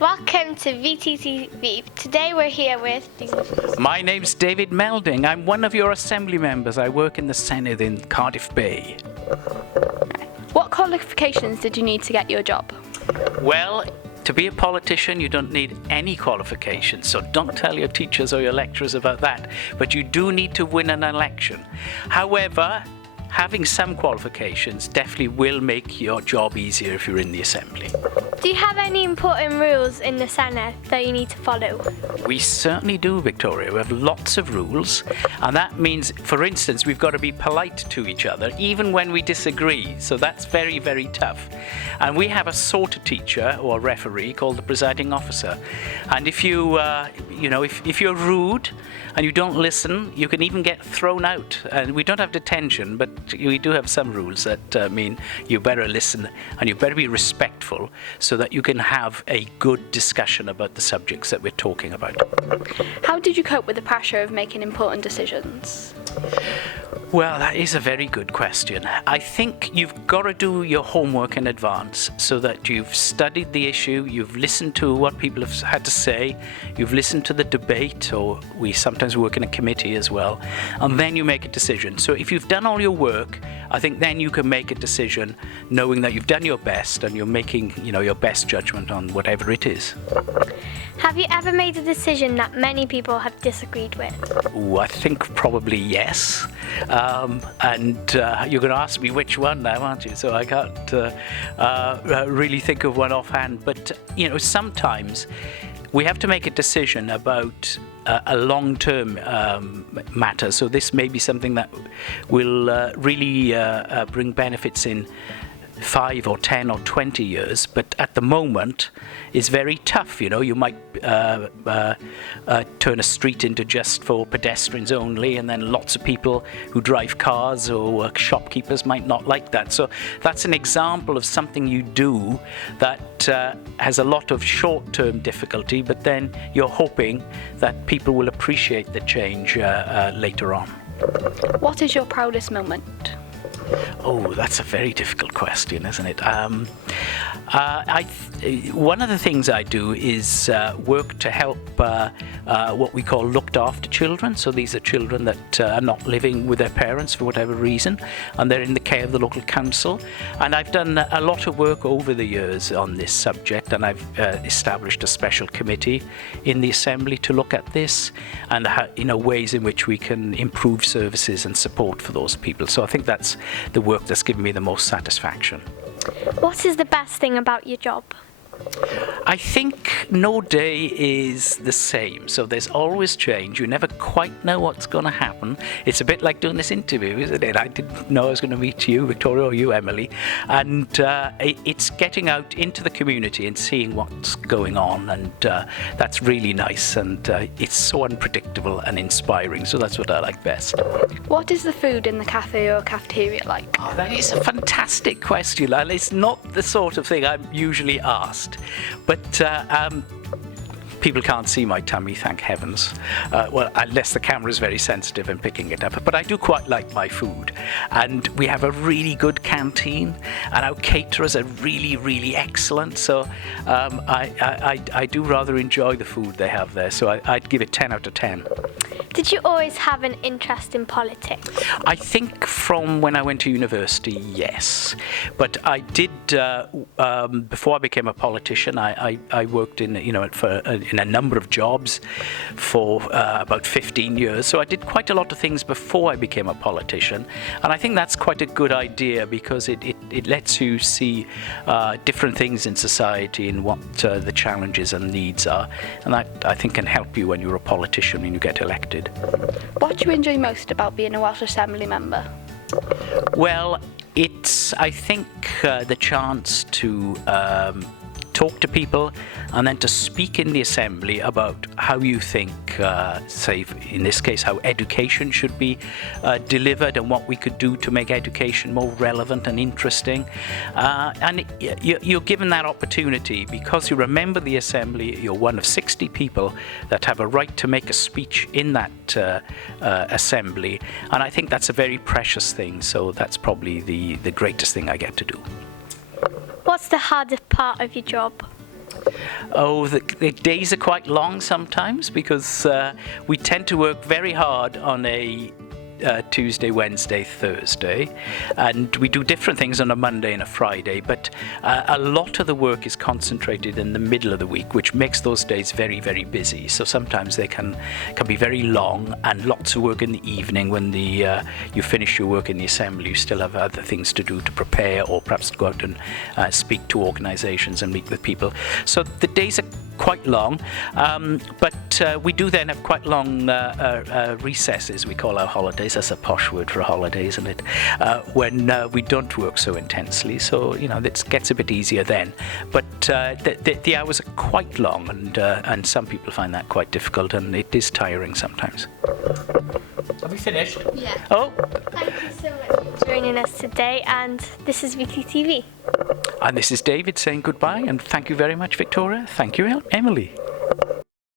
Welcome to VTTV. Today we're here with... My name's David Melding. I'm one of your assembly members. I work in the Senedd in Cardiff Bay. What qualifications did you need to get your job? Well, to be a politician, you don't need any qualifications, so don't tell your teachers or your lecturers about that. But you do need to win an election. However, having some qualifications definitely will make your job easier if you're in the Assembly. Do you have any important rules in the Senedd that you need to follow? We certainly do, Victoria. We have lots of rules, and that means, for instance, we've got to be polite to each other, even when we disagree. So that's very, very tough. And we have a sorter teacher or a referee called the presiding officer. And if you, if you're rude and you don't listen, you can even get thrown out. And we don't have detention, but we do have some rules that mean you better listen and you better be respectful so that you can have a good discussion about the subjects that we're talking about. How did you cope with the pressure of making important decisions? Well, that is a very good question. I think you've got to do your homework in advance so that you've studied the issue, you've listened to what people have had to say, you've listened to the debate, or we sometimes work in a committee as well, and then you make a decision. So if you've done all your work, I think then you can make a decision knowing that you've done your best and you're making, your best judgment on whatever it is. Have you ever made a decision that many people have disagreed with? Ooh, I think probably yes. You're going to ask me which one now, aren't you? So I can't really think of one offhand. But, sometimes we have to make a decision about a long-term matter. So this may be something that will really bring benefits in 5 or 10 or 20 years, but at the moment is very tough. You might turn a street into just for pedestrians only, and then lots of people who drive cars or shopkeepers might not like that. So that's an example of something you do that has a lot of short-term difficulty, but then you're hoping that people will appreciate the change later on. What is your proudest moment? Oh, that's a very difficult question, isn't it? One of the things I do is work to help what we call looked after children. So these are children that are not living with their parents for whatever reason, and they're in the care of the local council. And I've done a lot of work over the years on this subject, and I've established a special committee in the Assembly to look at this and ways in which we can improve services and support for those people. So I think that's the work that's given me the most satisfaction. What is the best thing about your job? I think no day is the same, so there's always change. You never quite know what's going to happen. It's a bit like doing this interview, isn't it? I didn't know I was going to meet you, Victoria, or you, Emily, and it's getting out into the community and seeing what's going on, and that's really nice, and it's so unpredictable and inspiring, so that's what I like best. What is the food in the cafe or cafeteria like? Oh, that is a fantastic question, and it's not the sort of thing I'm usually asked. But people can't see my tummy, thank heavens. Unless the camera is very sensitive and picking it up. But I do quite like my food. And we have a really good canteen, and our caterers are really, really excellent. So I do rather enjoy the food they have there. So I'd give it 10 out of 10. Did you always have an interest in politics? I think from when I went to university, yes. But I did, before I became a politician, I worked in a number of jobs for about 15 years. So I did quite a lot of things before I became a politician. And I think that's quite a good idea because it lets you see different things in society and what the challenges and needs are. And that, I think, can help you when you're a politician and you get elected. What do you enjoy most about being a Welsh Assembly member? Well, it's, I think, the chance to talk to people and then to speak in the Assembly about how you think, say in this case, how education should be delivered and what we could do to make education more relevant and interesting. And you're given that opportunity because you remember the Assembly, you're one of 60 people that have a right to make a speech in that Assembly. And I think that's a very precious thing, so that's probably the greatest thing I get to do. What's the hardest part of your job? Oh, the days are quite long sometimes because we tend to work very hard on a Tuesday, Wednesday, Thursday, and we do different things on a Monday and a Friday, but a lot of the work is concentrated in the middle of the week, which makes those days very, very busy. So sometimes they can be very long, and lots of work in the evening when you finish your work in the assembly. You still have other things to do to prepare, or perhaps go out and speak to organizations and meet with people. So the days are quite long, but we do then have quite long recesses. We call our holidays. That's a posh word for a holiday, isn't it? When we don't work so intensely, so it gets a bit easier then. But the hours are quite long, and some people find that quite difficult, and it is tiring sometimes. Have we finished? Yeah. Oh. Thank you so much for joining us today, and this is VTTV. And this is David saying goodbye, and thank you very much, Victoria. Thank you, Emily.